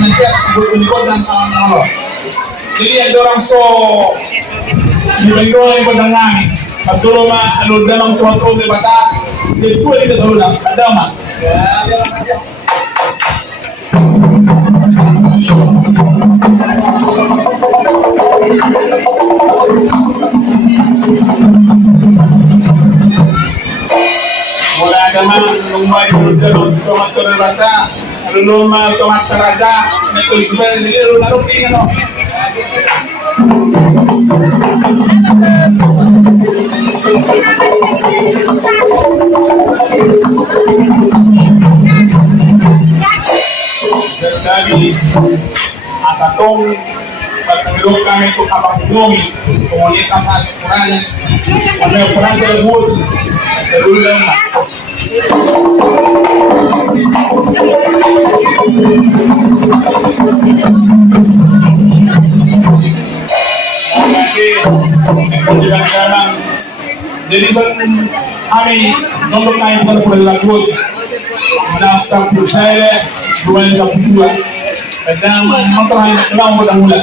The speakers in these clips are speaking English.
Indonesia ikut dan kawan-kawan. Jadi ada orang so di Bengkulu ikut dengan kami. Kalau mah kalau dalam tuan-tuan di Batak, itu ada selalu ada mah. Mulai ada mah lumai di dalam tuan-tuan di Batak. Belum tomat teraja itu sebenarnya ini lu naruh ini no. Jadi asatong pagkabilo kami ito kapapungongi semuanya kasal kurangnya ano kurang tersebut dulu lang jadi kami untuk kami bukan boleh lakukan menang sampai saya dua sampai dua dan menterahin dalam mudah-mudah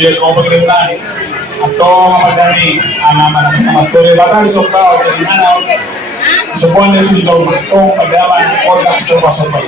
dia kau bagaimana atau memadani anak-anak tulis batal soal dari mana semuanya itu jauh itu pada otak serba-serba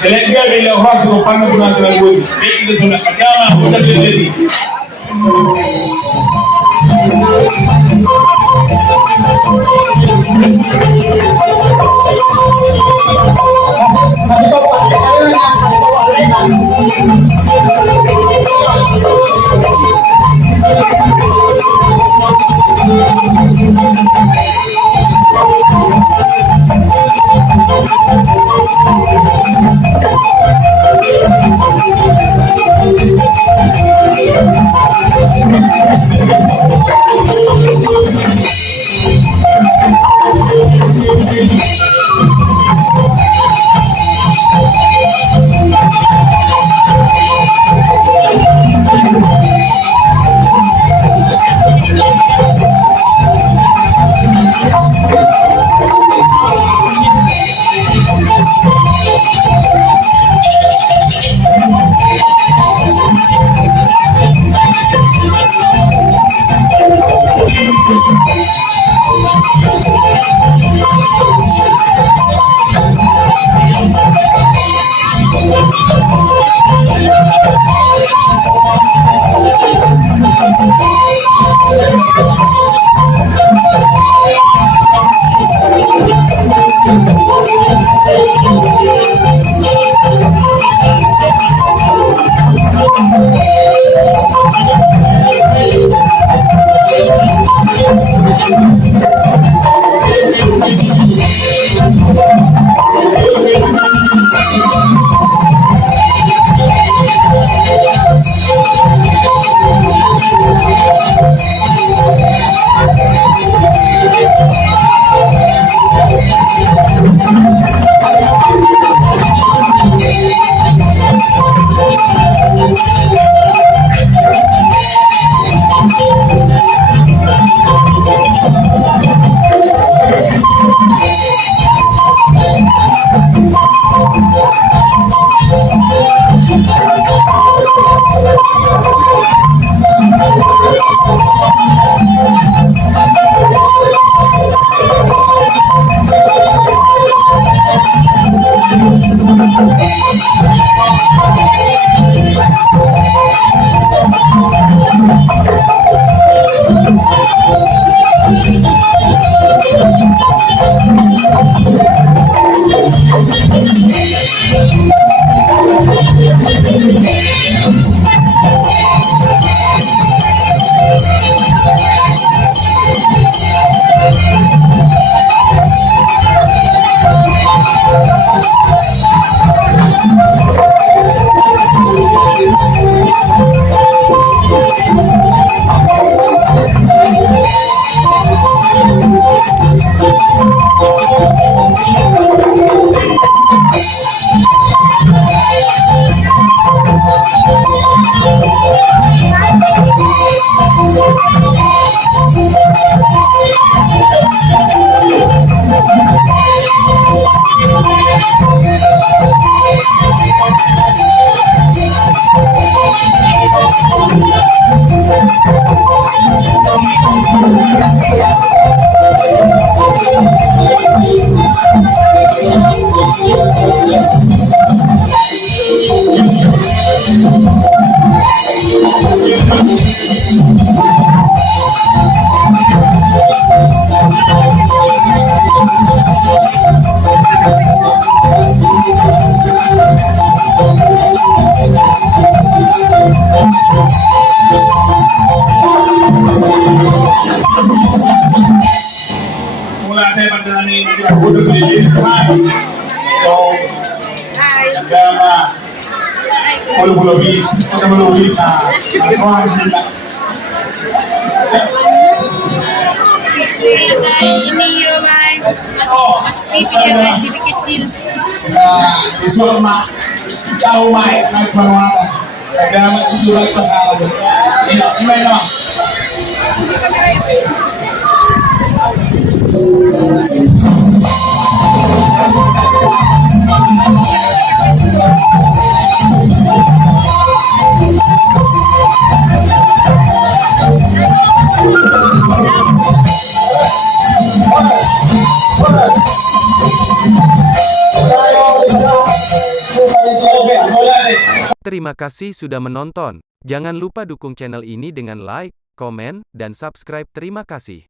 Selengga bila khas ko paano guna talaga dito sa nakagama udah jadi Mula tayo pagdalanin ng pinagudo pililihan. So, nagdama pulubi sa aswang nila. Oh, sa isorma, ikaw may nagpanuatan. Nagdama itulat pa sa akin. Imay naman. Terima kasih sudah menonton. Jangan lupa dukung channel ini dengan like, komen, dan subscribe. Terima kasih.